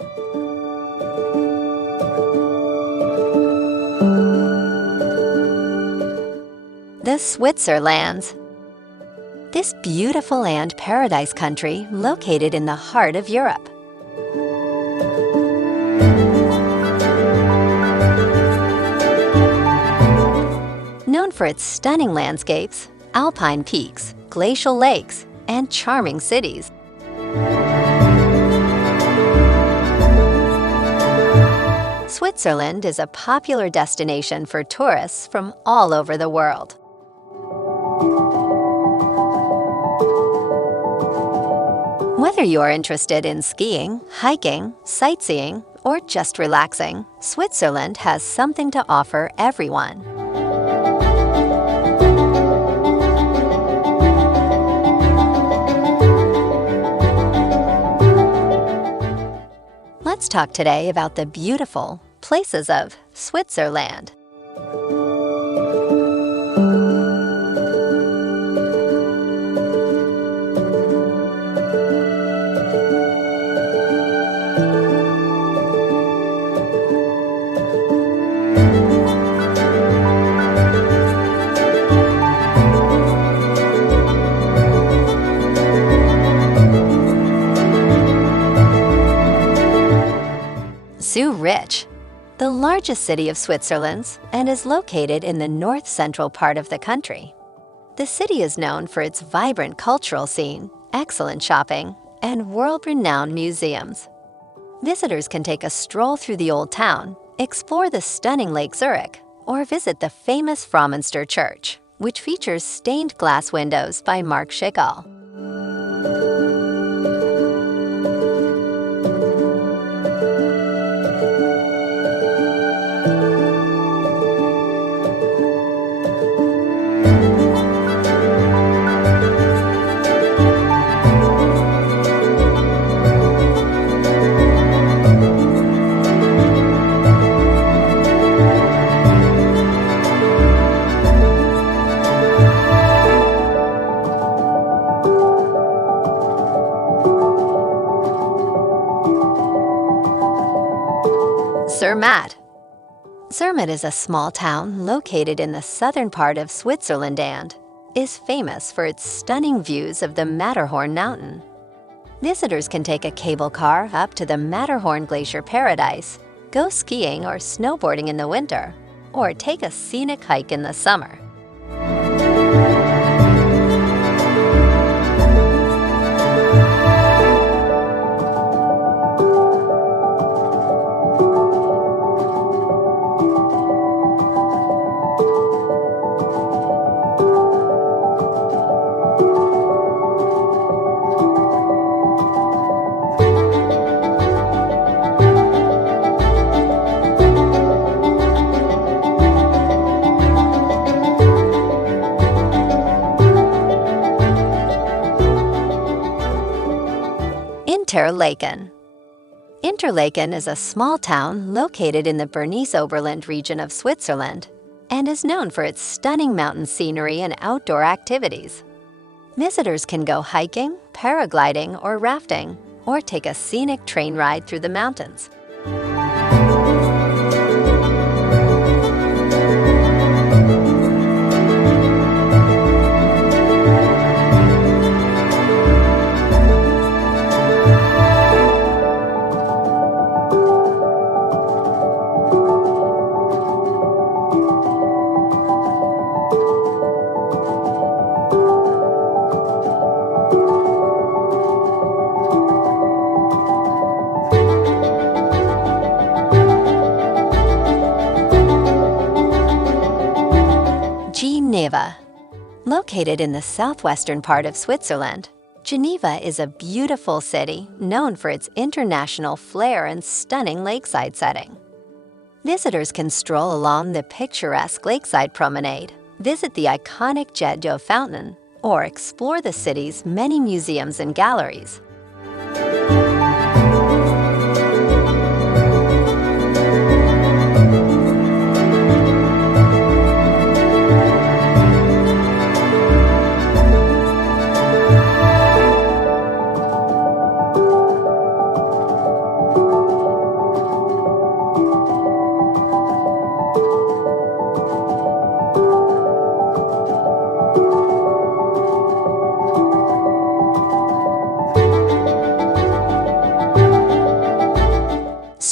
The Switzerlands. This beautiful and paradise country located in the heart of Europe. Known for its stunning landscapes, alpine peaks, glacial lakes, and charming cities. Switzerland is a popular destination for tourists from all over the world. Whether you are interested in skiing, hiking, sightseeing, or just relaxing, Switzerland has something to offer everyone. Let's talk today about the beautiful places of Switzerland. Zurich, the largest city of Switzerland, and is located in the north-central part of the country. The city is known for its vibrant cultural scene, excellent shopping, and world-renowned museums. Visitors can take a stroll through the old town, explore the stunning Lake Zurich, or visit the famous Frauenster Church, which features stained glass windows by Marc Chagall. Zermatt. Zermatt is a small town located in the southern part of Switzerland and is famous for its stunning views of the Matterhorn mountain. Visitors can take a cable car up to the Matterhorn Glacier Paradise, go skiing or snowboarding in the winter, or take a scenic hike in the summer. Interlaken. Interlaken is a small town located in the Bernese Oberland region of Switzerland and is known for its stunning mountain scenery and outdoor activities. Visitors can go hiking, paragliding, or rafting, or take a scenic train ride through the mountains. Geneva. Located in the southwestern part of Switzerland, Geneva is a beautiful city known for its international flair and stunning lakeside setting. Visitors can stroll along the picturesque lakeside promenade, visit the iconic Jet d'eau fountain, or explore the city's many museums and galleries.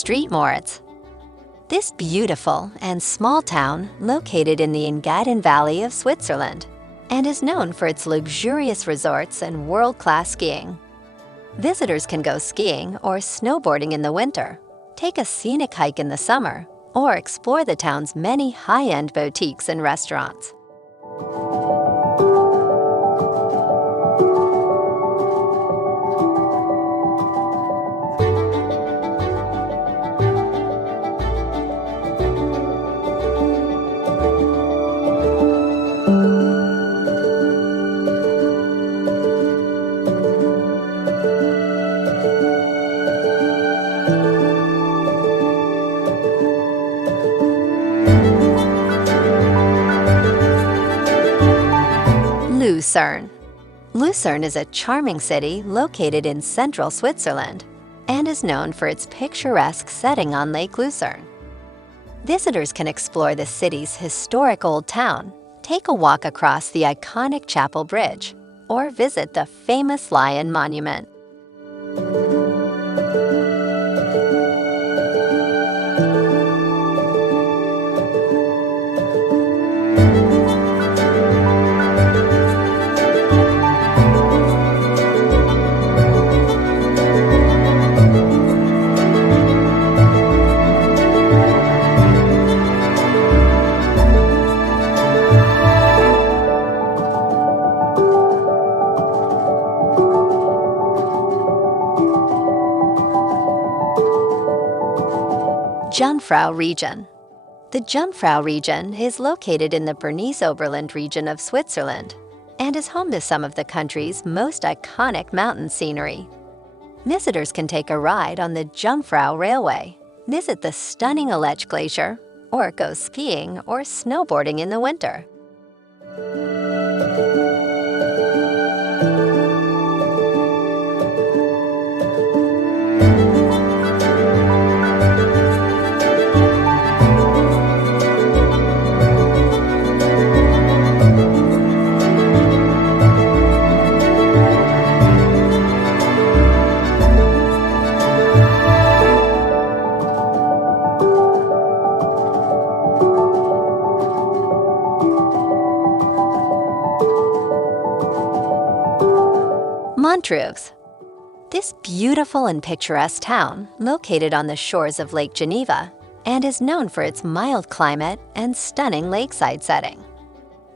St.Moritz. This beautiful and small town, located in the Engadin Valley of Switzerland, and is known for its luxurious resorts and world-class skiing. Visitors can go skiing or snowboarding in the winter, take a scenic hike in the summer, or explore the town's many high-end boutiques and restaurants. Lucerne. Lucerne is a charming city located in central Switzerland and is known for its picturesque setting on Lake Lucerne. Visitors can explore the city's historic old town, take a walk across the iconic Chapel Bridge, or visit the famous Lion Monument. Jungfrau Region. The Jungfrau Region is located in the Bernese Oberland region of Switzerland and is home to some of the country's most iconic mountain scenery. Visitors can take a ride on the Jungfrau Railway, visit the stunning Aletsch Glacier, or go skiing or snowboarding in the winter. Montreux. This beautiful and picturesque town, located on the shores of Lake Geneva, and is known for its mild climate and stunning lakeside setting.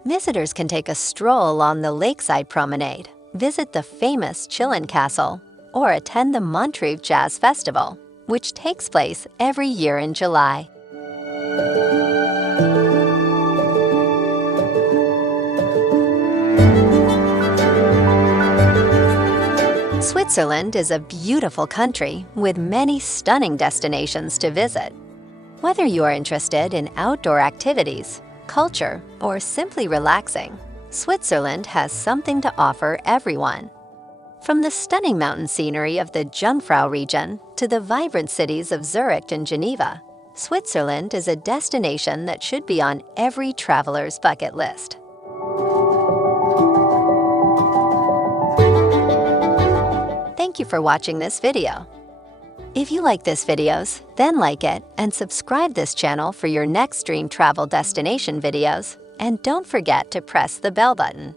Visitors can take a stroll along the lakeside promenade, visit the famous Chillon Castle, or attend the Montreux Jazz Festival, which takes place every year in July. Switzerland is a beautiful country with many stunning destinations to visit. Whether you are interested in outdoor activities, culture, or simply relaxing, Switzerland has something to offer everyone. From the stunning mountain scenery of the Jungfrau region to the vibrant cities of Zurich and Geneva, Switzerland is a destination that should be on every traveler's bucket list. Thank you for watching this video. If you like this videos, then like it and subscribe this channel for your next dream travel destination videos, and don't forget to press the bell button.